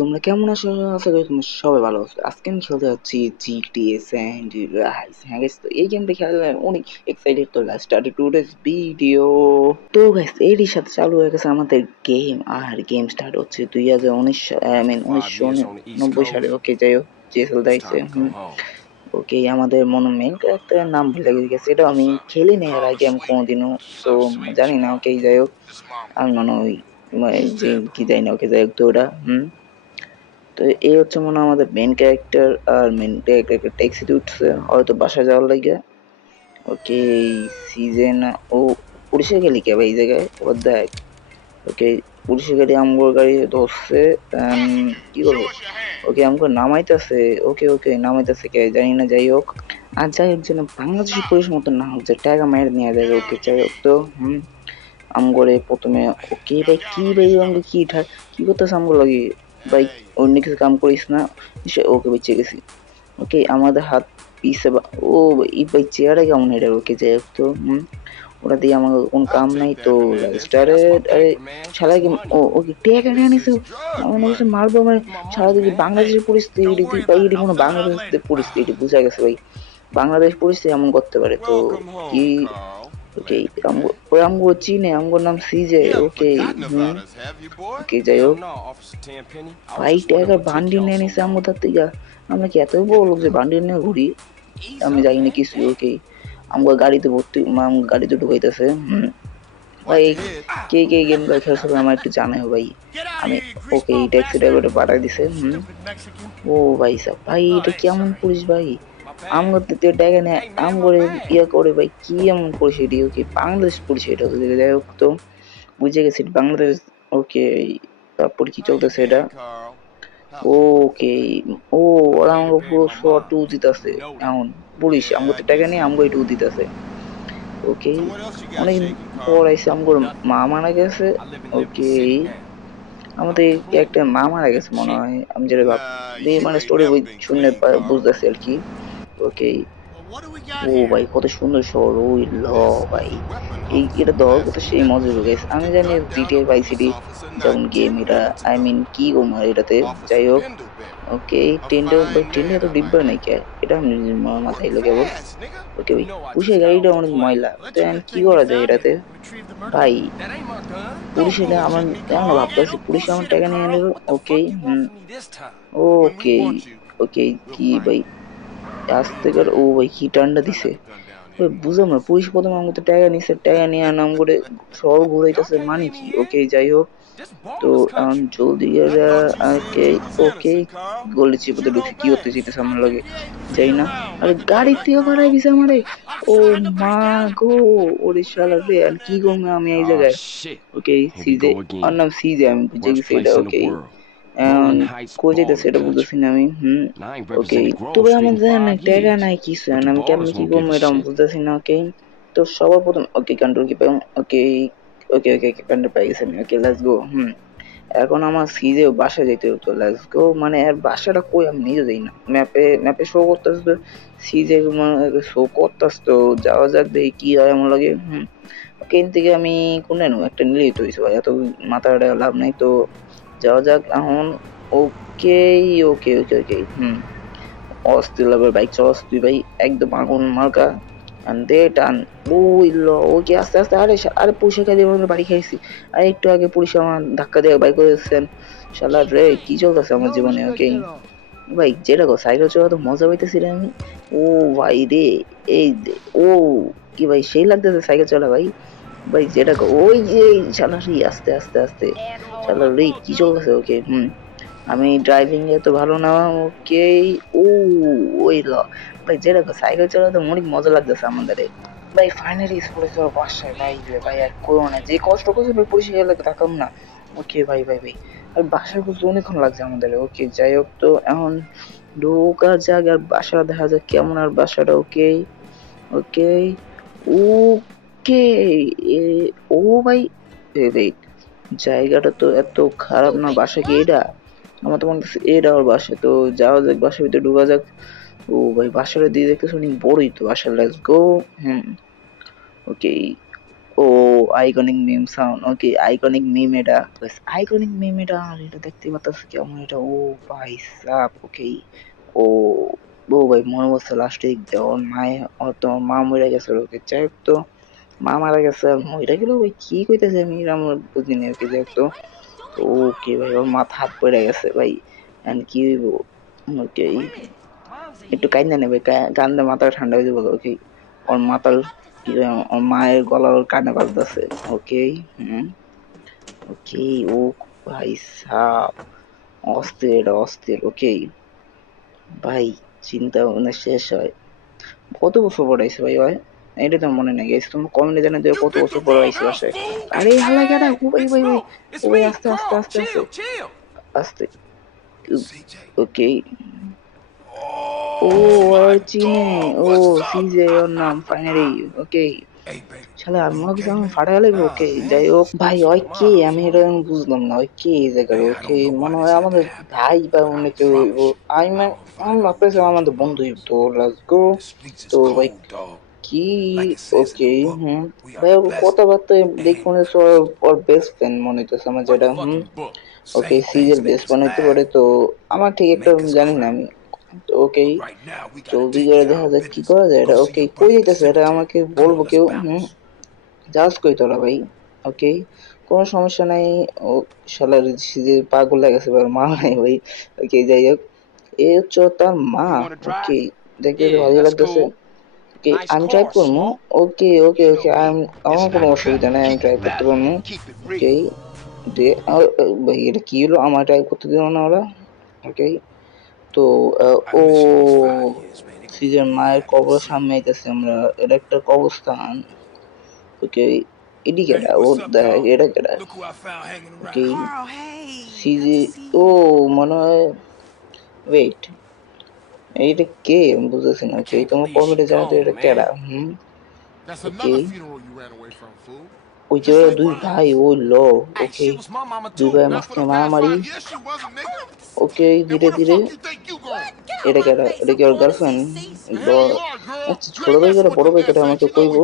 তোমরা কেমন আছো? আশা করি তোমরা সবাই ভালো আছো। আজকে আমি খেলতে যাচ্ছি GTA San Andreas। হ্যাঁ guys, তো এই গেমটা খেলতে আমি অনেক এক্সাইটেড। তো লেটস স্টার্ট টুডেস ভিডিও। তো গাইস, এরই সাথে চালু হয়ে গেছে আমাদের গেম। আর গেম স্টার্ট হচ্ছে 2019 আই মিন 1990 সালে। ওকে, যাই হোক, যে খেলতে আইছে। ওকে, আমাদের মেন ক্যারেক্টারের নাম ভুলে গেছে। এটা আমি খেলিনি এর আগে আমি কোনোদিনও, তো জানি না। ওকে, যাই হোক, আমি মনে হয় যে কি জানি না। ওকে, যাই হোক, তো ওটা তো এই হচ্ছে মনে হয় আমাদের মেন ক্যারেক্টার। আর মেন ক্যারেক্টার ট্যাক্সিতে উঠছে হয়তো বাসা যাওয়ার লাগে। ওকে, সিজন ও পুলিশের গাড়ি কে ভাই এই জায়গায় ওর দেখ। ওকে, পুলিশের গাড়ি আমগোর গাড়ি ধরছে। কি করবো? ওকে, আমগো নামাইতেছে। ওকে ওকে, নামাইতেছে কে জানি না। যাই হোক, আর যাই হোক, যেন বাংলাদেশি পুলিশ মতো না হোক যে টাকা মায়ের নিয়ে যাবে। ওকে, যাই হোক, তো আমগরে প্রথমে ওকে ভাই, কি ভাই আমগো কি করতেছে আমগো লাগে ভাই? অন্য কিছু কাম করিস না। ওকে, বেঁচে গেছি। ওকে, আমাদের হাত পিছে ও এই ভাই চেয়ারে কেমন এটা? ওকে, যাই হোক, তো ওটা দিয়ে আমার কোন কাম নাই। তো স্টারে আরে শালা কি ও ওকে টেকা নিয়ে নিছে। মনে হচ্ছে মারবো আমার। সারা দিকে বাংলাদেশের পরিস্থিতি ভাই, এটি কোনো বাংলাদেশের পরিস্থিতি বুঝা গেছে ভাই। বাংলাদেশ পরিস্থিতি এমন করতে পারে তো কি? ওকে, ওই আমগো চিনে, আমগোর নাম সিজে। ওকে, ওকে, যাই হোক, ভাই টাকার বান্ডিল নিয়ে নিছে আমগো তার থেকে। আমরা কি এত বড় লোক যে বান্ডিল নিয়ে ঘুরি? আমি জানি না কিছু। ওকে, আমগো গাড়িতে ভর্তি, আমগো গাড়িতে ঢুকাইতেছে। ভাই, কে কে গেম খেলছে ভাই আমার একটু জানাও ভাই। আমি ওকে, এই ট্যাক্সি ড্রাইভারটা পাঠাই দিছে। ও ভাই সাব, ভাই এটা কেমন পুলিশ ভাই? আমগো টাকা নেয় আমগরে ইয়া করে ভাই, কি এমন পুলিশ এটি? ওকে, বাংলাদেশ পুলিশ এটা হচ্ছে। যাই হোক, তো বুঝে গেছি এটা বাংলাদেশ। ওকে, তারপর কি চলতেছে এটা? ওকে, ও ওরা আমাকে পুরো শর্ট টু দিতেছে। এখন পুলিশ আমগো তো টাকা নেই, আমগো টু দিতেছে। ওকে, অনেক পর আইসে আমগোর মা মারা গেছে। ওকে, আমাদের একটা মা মারা গেছে মনে হয়, আমি যেটা ভাব মানে স্টোরি বই শুনে বুঝতেছি আর কি। ওকে, ও ভাই কত সুন্দর শহর। ওই ল ভাই, এই এটা ধর কত সেই মজা গেছে। আমি জানি জিটিএ ভাই সিটি যেমন গেম এটা, আই মিন কি গোমার এটাতে। যাই হোক, ওকে, টেন্ডে ভাই, টেন্ডে এত ডিব্বা নাই কে? এটা আমি মাথায় এলো কেবল। ওকে ভাই, পুষে গাড়িটা অনেক ময়লা, তো এখন কি করা যায় এটাতে ভাই? পুলিশ এটা আমার এমন ভাবতেছি, পুলিশ আমার টাকা নিয়ে নিল। ওকে, ওকে ওকে, কি ভাই আস্তে কর। ও ভাই, কি টান্ডা দিছে ভাই, বুঝলাম না। পুলিশ প্রথমে আমাকে টাকা নিছে, টাকা নিয়ে নাম করে শহর ঘুরাইতেছে মানে কি? ওকে, যাই হোক, তো এখন জলদি করে ওকে ওকে, গলি চিপতে ঢুকছে। কি করতে চাইতেছে আমার লাগে যাই না। আরে গাড়ি থেকে পাঠাই দিছে আমারে। ও মা গো, ওরে শালা রে, আর কি করবো আমি এই জায়গায়? ওকে, সিজে, ওর নাম সিজে, আমি বুঝে গেছি এটা। ওকে, এখন কই যাইতেছে এটা বুঝতেছি না আমি। ওকে, তবে আমার জানেন না টাকা নাই কিছু, এখন আমি কেমন কি করবো এটা আমি বুঝতেছি না। ওকে, তো সবার প্রথম ওকে কন্ট্রোল কি পাই। ওকে ওকে ওকে, কন্ট্রোল পাই গেছি আমি। ওকে, লেটস গো। এখন আমার সিজে বাসা যেতে হতো। লেটস গো, মানে এর বাসাটা কই আমি নিজে যাই না। ম্যাপে শো করতেছে তো সিজে, শো করতেছে তো। যাওয়া যাক, দেখি কি হয় আমার লাগে। ওকে, এখান থেকে আমি কোনে নেবো একটা নিলেই তো হয়েছে ভাই, এত মাথা লাভ নাই তো। যাওয়া যাক এখন। ওকে ওকে ওকে ওকে, অস্থির লাগবে বাইক চালাস তুই ভাই, একদম আগুন মার্কা। দে টান। ওই ল, ওকে, আস্তে আস্তে। আরে পুলিশে খাই দিয়ে বাড়ি খাইছি। আর একটু আগে পুলিশ আমার ধাক্কা দিয়ে বাইক করেছেন। শালা রে, কি চলতেছে আমার জীবনে? ওকে ভাই, যেটা সাইকেল চালা তো মজা পাইতেছি রে আমি। ও ভাই রে, এই ও কি ভাই, সেই লাগতেছে সাইকেল চালা ভাই। ভাই যেটা ওই যে শালা রে, আস্তে আস্তে আস্তে। শালা রে, কি চলতেছে? ওকে, আমি ড্রাইভিং এ তো ভালো না। ওকে, ও ওই ল ভাই, যেটা সাইকেল চালাতে অনেক মজা লাগতেছে আমাদের। ভাই ফাইনালি স্কুলে যাওয়ার বাসায় ভাই রে ভাই, আর করো না, যে কষ্ট করছে ভাই পুলিশে গেলে তাকাম না। ওকে ভাই ভাই ভাই, আর বাসায় খুঁজতে অনেকক্ষণ লাগছে আমাদের। ওকে, যাই হোক, তো এখন ঢোকা যাক আর বাসা দেখা যাক কেমন আর বাসাটা। ওকে ওকে ওকে, এ ও ভাই, ভাই জায়গাটা তো এত খারাপ না। বাসা কি এটা? আমার তো মনে হচ্ছে এটা ওর বাসা। তো যাওয়া যাক, বাসার ভিতরে ঢোকা যাক। ও ভাই, বাসাটা দিয়ে দেখতেছি অনেক বড়ই তো বাসা। Let's go. ওকে ও iconic meme sound, okay iconic meme, এটা আইকনিক মিম, এটা আর এটা দেখতে পাচ্ছি কেমন এটা, ও ভাই সাব, ওকে ও ও ভাই মনে পড়ছে লাস্টে দিক দিয়ে ওর মায়ে, ওর তো মা মরে গেছে, ওকে যাই হোক, তো মা মারা গেছে আর মরে গেল, ভাই কি কইতেছে আমি আমার বুঝিনি, ওকে যাই হোক, তো ওকে ভাই ওর মাথা হাত পড়ে গেছে ভাই, এন্ড কি হইব, ওকে একটু কাইন্দা নেবে, কান্দে মাথা ঠান্ডা হয়ে যাবে, ওকে ওর মাথার কি ওর মায়ের গলা ওর কানে বাজতেছে, ওকে হুম ওকে ও ভাই সাব, অস্থির এটা অস্থির, ওকে ভাই চিন্তা ভাবনা শেষ হয়, কত বছর পর আইসে ভাই ভাই, এটা তো মনে নেই গাইস, তুমি কমেন্টে জানাতে হবে কত বছর পর আইসে বাসায়, আরে হালা কেডা, ও ভাই ভাই ভাই, ও ভাই আস্তে আস্তে আস্তে আস্তে আস্তে, ওকে ও আর চিনে, ও সিজে ওর নাম ফাইনালি, ওকে শালা আমি মনে কিছু আমি ফাটা গেলে, ওকে যাই হোক ভাই, ওই কে আমি এটা আমি বুঝলাম না, ওই কে এই জায়গার, ওকে মনে হয় আমাদের ভাই বা অন্য কেউ হইব, আমি আমি ভাবতেছিলাম আমাদের বন্ধু হইব, তো লেটস গো, তো ভাই কি, ওকে হুম ভাই ওর কথাবার্তা দেখে মনে হচ্ছে ওর বেস্ট ফ্রেন্ড মনে হইতেছে আমার, যেটা ওকে সিজের বেস্ট ফ্রেন্ড হইতে পারে, তো আমার ঠিক একটা জানি না আমি, তো ওকে জলদি করে দেখা যাক কি করা যায়, এটা ওকে কই যাইতেছে এটা আমাকে বলবো কেউ, জাস্ট কই তোরা ভাই, ওকে কোনো সমস্যা নাই, ও শালার যে পাগল হয়ে গেছে ওর মা নাই ভাই, ওকে যাই হোক এ হচ্ছে তার মা, ওকে দেখতে তো ভালোই লাগতেছে, ওকে আমি ট্রাই করবো, ওকে ওকে ওকে আমার কোনো অসুবিধা নেই, আমি ট্রাই করতে পারবো, ওকে দে ভাই এটা কি হলো, আমার ট্রাই করতে দিল না ওরা, ওকে তো ও সিজের মায়ের কবর সামনে আইতেছে আমরা, এটা একটা কবরস্থান, ওকে এদিকে এটা ও দেখ এটা কেডা, ওকে সিজি ও মনে হয়, ওয়েট এইটা কে আমি বুঝতেছি না, ওকে তোমার কমেন্টে জানাতে এটা কেডা, ওকে ওই যে ওরা দুই ভাই ও ল, ওকে দুই ভাই মাঝখানে মারামারি, ওকে ধীরে ধীরে, এটা কেডা, এটা কি ওর গার্লফ্রেন্ড, আচ্ছা ছোট ভাই কেটে বড় ভাই কেটে আমাকে কইব,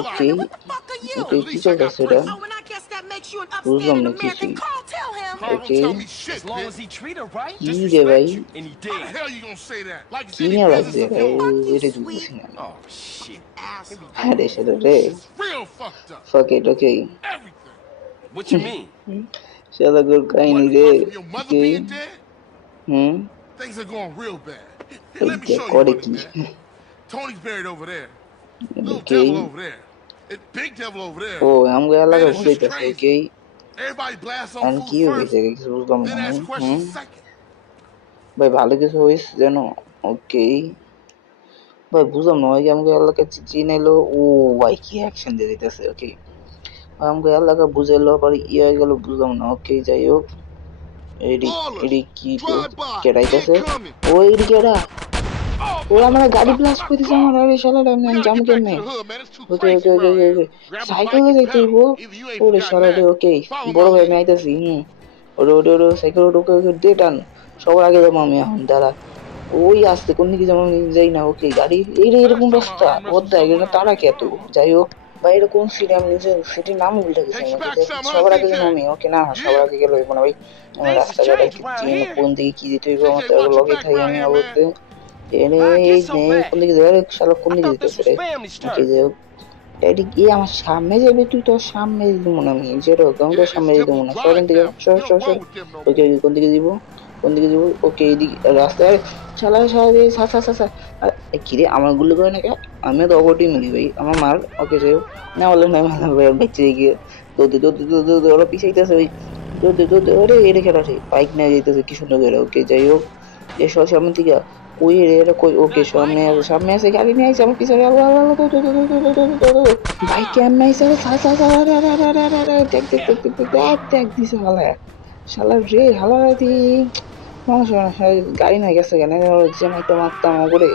ওকে ওকে কি চলতেছে এটা বুঝলাম না কিছুই, ওকে কি রে ভাই কি নিয়ে লাগছে এটা, এটা বুঝতেছি না আমি, হ্যাঁ রে সেটা রে, ফাক ইট, ওকে সাদা গোর কাহিনী রে, ওকে হুম এইটা করে কি, ওকে ও আমগো এলাকা ঘুরাইতেছে, ওকে এখন কি হয়েছে কিছু বুঝলাম না আমি, ভাই ভালো কিছু হয়েছে যেন, ওকে ভাই বুঝলাম না, ওই যে আমাকে এলাকা চিনাইলো, ও ভাই কি অ্যাকশন দিয়ে দিতেছে, ওকে আমাকে এলাকা বুঝাইলো আবার ইয়ে হয়ে গেল, বুঝলাম না, ওকে যাই হোক এডি এডি কি কেডাইতেছে, ও এডি কেডা, ও আমার গাড়ি ব্লাস্ট করে দিছে আমার, আরে শালা আমি জাম কেমনে, ওকে ওকে ওকে ওকে ওকে সাইকেলে যাইতে হইব, ওরে শালা রে, ওকে বড় ভাই আমি আইতাছি, ওরে ওরে ওরে সাইকেল ওকে ওকে দে টান, সবার আগে যাবো আমি এখন দাঁড়া, ওই আসতে কোন দিকে যেমন যাই না, ওকে গাড়ি এইটা এরকম রাস্তা ওর দেখ এটা তারা কে, তো যাই হোক ভাই এটা কোন সিটি আমি নিজে সিটির নাম ভুলে গেছি আমাকে, সবার আগে যেন আমি, ওকে না সবার আগে গেলে হইব না ভাই, আমার রাস্তাঘাট কোন দিকে কি দিতে হইব আমার তো লগে থাই আমি অবশ্যই, এনে এই নেই কোন দিকে যাবে শালা, কোন দিকে যেতেছে রে, ওকে যাই হোক এটি কি আমার সামনে যাবে, তুই তোর সামনে দিব না আমি, যেরকম আমি তোর সামনে দিব না, সরেন দিকে সর সর সর, ওকে কোন দিকে দিব, কোন দিকে দিব, ওকে এইদিকে রাস্তায় শালা শালা দিয়ে সা সা সা সা, কিরে আমার গুলি করে না কে, আমি তো অবটি মিলি ভাই আমার মার, ওকে যাই হোক না বললে না ভাই বেঁচে গিয়ে দৌড়তে দৌড়তে দৌড়তে দৌড়তে ওরা পিছাইতেছে ভাই, দৌড়তে দৌড়তে ওরে এটা খেলা ঠিক বাইক নিয়ে যেতেছে কি সুন্দর করে, ওকে যাই হোক এই সব সামনে থেকে কই রে এটা কই, ওকে সামনে আছে সামনে আছে গাড়ি নিয়ে আইছে আমার পিছনে, বাইক কেমনে আইছে রে সা সা সা, আরে আরে আরে আরে আরে দেখ দেখ দেখ দেখ দেখ দেখ দেখ দিছে হালা, শালা রে হালা দি মানুষ গাড়ি না গেছে কেন যে মাইটা মারতাম করে,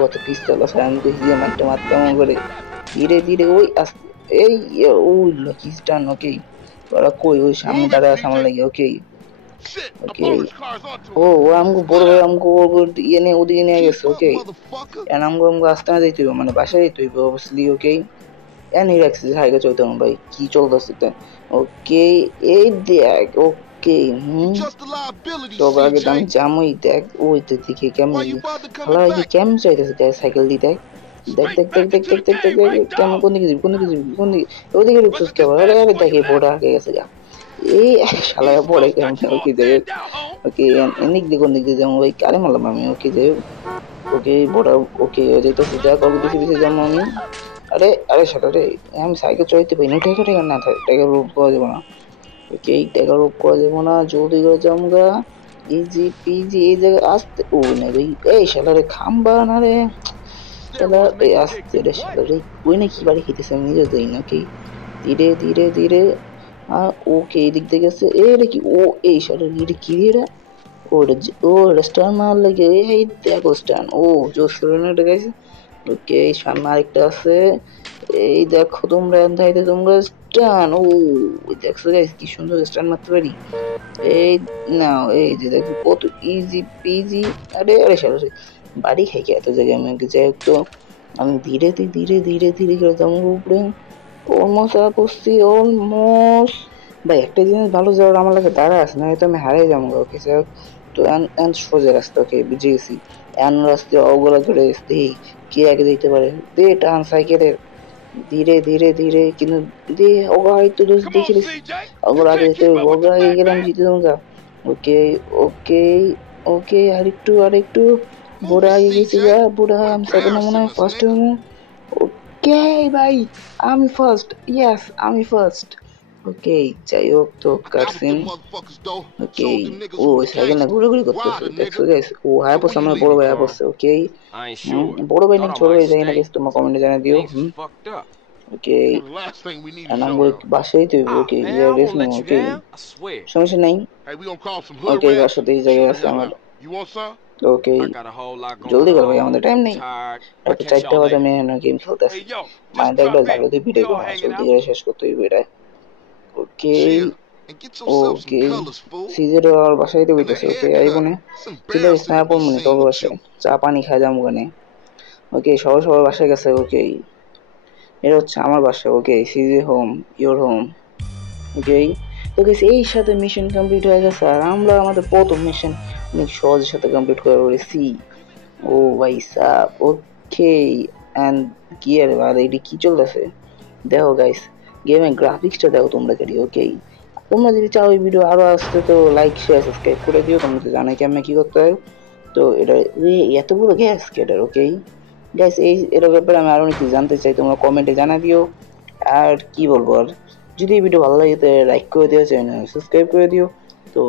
ওই তো পিস্তল আছে আমি দেখি যে মাইটা মারতাম করে, ধীরে ধীরে ওই এই ওই লকিস্টান, ওকে ওরা কই ওই সামনে দাঁড়া আছে আমার লাগে, ওকে ওকে ও ও আমাকে বড় ভাই আমাকে ইয়ে নিয়ে ওদিকে নিয়ে গেছে, ওকে এখন আমাকে আস্তে না যাইতে হইব মানে বাসায় যাইতে হইব অবশ্যই, ওকে এনি রেক্স জায়গা চলতে ভাই কি চলতেছে তা ওকে এই দেখ ওকে সব আগে তো আমি জামই দেখ ওই তো দিকে কেমন হালা কি কেমন চাইতেছে সাইকেল দিয়ে দেখ দেখ দেখ দেখ দেখ দেখ দেখ দেখ দেখ কেমন কোন দিকে যাবি কোন দিকে যাবি কোন দিকে ওদিকে ঢুকছিস কেবল আরে আরে দেখে বোর্ডা আগে গেছে গা এই শালা পড়ে কেমন ওকে যাই ওকে এনিক দিয়ে কোন দিক দিয়ে যাবো ভাই কারে মারলাম আমি ওকে যাই ওকে বড় ওকে যেতেছে দেখ ওকে পিছিয়ে পিছিয়ে যাবো আমি আরে আরে সেটা রে আমি সাইকেল চড়াইতে পারি না ঠেকে ঠেকে না থাকে টেকার রূপ করা যাবো না ওকে এই টেকার রূপ করা যাবো না জলদি করে যাবো ইজি পিজি এই জায়গায় আসতে ও না রে এই শালা রে খাম্বা না রে শালা এই আসতে রে শালা রে ওই না কি বাড়ি খেতেছে আমি নিজে যাই না কি ধীরে ধীরে ধীরে ওকে এই দিক থেকে গেছে এ রে কি ও এই শালা রে কি রে ওটা স্টার মার লাগে এই দেখো স্টার ও জোস রেনেট গাইছে ওকে সামনে আরেকটা আছে এই দেখো তোমরা এনথাইতে তোমরা স্টান ও দেখছো গাইস কি সুন্দর স্টান মারতে পারি এই নাও এই যে দেখো কত ইজি পিজি আরে আরে সরে বাড়ি খাই এত জায়গায় আমি যাই তো আমি ধীরে ধীরে ধীরে ধীরে করে যাবো উপরে অলমোস্ট করছি অলমোস্ট ভাই একটা জিনিস ভালো যাওয়ার আমার লাগে দাঁড়া আছে না হয়তো আমি হারাই যাবো ওকে স্যার তো এন সোজা রাস্তা ওকে বুঝে গেছি এন রাস্তায় অগলা করে দেখি কে আগে দিতে পারে দে টান সাইকেলের ধীরে ধীরে ধীরে কিন্তু দে ওগা হয়তো দেখে ওগর আগে দিতে হবে ওগর আগে গেলে আমি জিতে দেবো গা ওকে ওকে ওকে আরেকটু আরেকটু বুড়া আগে গেছি গা বুড়া আমি সেকেন্ড মনে হয় ফার্স্ট হবো ওকে ভাই আমি ফার্স্ট ইয়েস আমি ফার্স্ট ওকে যাই হোক তো কাটসিন ওকে ও সাইকেল না ঘুরাঘুরি করতেছে দেখছো গাইস ও হায় পড়ছে আমার বড় ভাই হায় পড়ছে ওকে বড় ভাই নাকি ছোট ভাই যাই না গাইস তোমার কমেন্টে জানিয়ে দিও ওকে নাম্বার বাসায় তো ওকে ইয়া রেস নো ওকে সমস্যা নাই ওকে বাসাতে এই জায়গায় আছে আমার ওকে জলদি কর ভাই আমাদের টাইম নেই রাত 4টা বাজে আমি গেম খেলতেছি মানে দেখলো জাগলো ভিডিও জলদি করে শেষ করতে হইবে এটা ওকে ওকে সিজের আর বাসায় তো হইতেছে ওকে আইবো না চলে স্ন্যাপর মনে তোর বাসায় চা পানি খাই যাবো ওখানে ওকে সবাই সবার বাসায় গেছে ওকে এটা হচ্ছে আমার বাসা ওকে সিজি হোম ইওর হোম ওকে তো গেছে এই সাথে মিশন কমপ্লিট হয়ে গেছে আর আমরা আমাদের প্রথম মিশন অনেক সহজের সাথে কমপ্লিট করে বলেছি ও ভাই সাব ওকে অ্যান্ড কি আর বাদ এটি কি চলতেছে দেখো গাইস গেমের গ্রাফিক্সটা দেখো তোমরা কেটে ওকে তোমরা যদি চাও এই ভিডিও আরো আসতে তো লাইক শেয়ার সাবস্ক্রাইব করে দিও তোমরা তো জানাই কেমন কি করতে হয় তো এটা এত বড় গ্যাস কেটার ওকে গাইস এই এর ব্যাপারে আমি আরো অনেক কিছু জানতে চাই তোমরা কমেন্টে জানা দিও আর কি বলবো আর যদি এই ভিডিও ভালো লাগে তাহলে লাইক করে দিও চ্যানেল সাবস্ক্রাইব করে দিও তো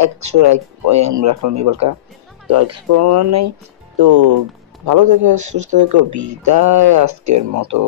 100 লাইক রাখলাম এবারকার তো আর কিছু করার নেই তো ভালো থেকো সুস্থ থেকো বিদায় আজকের মতো।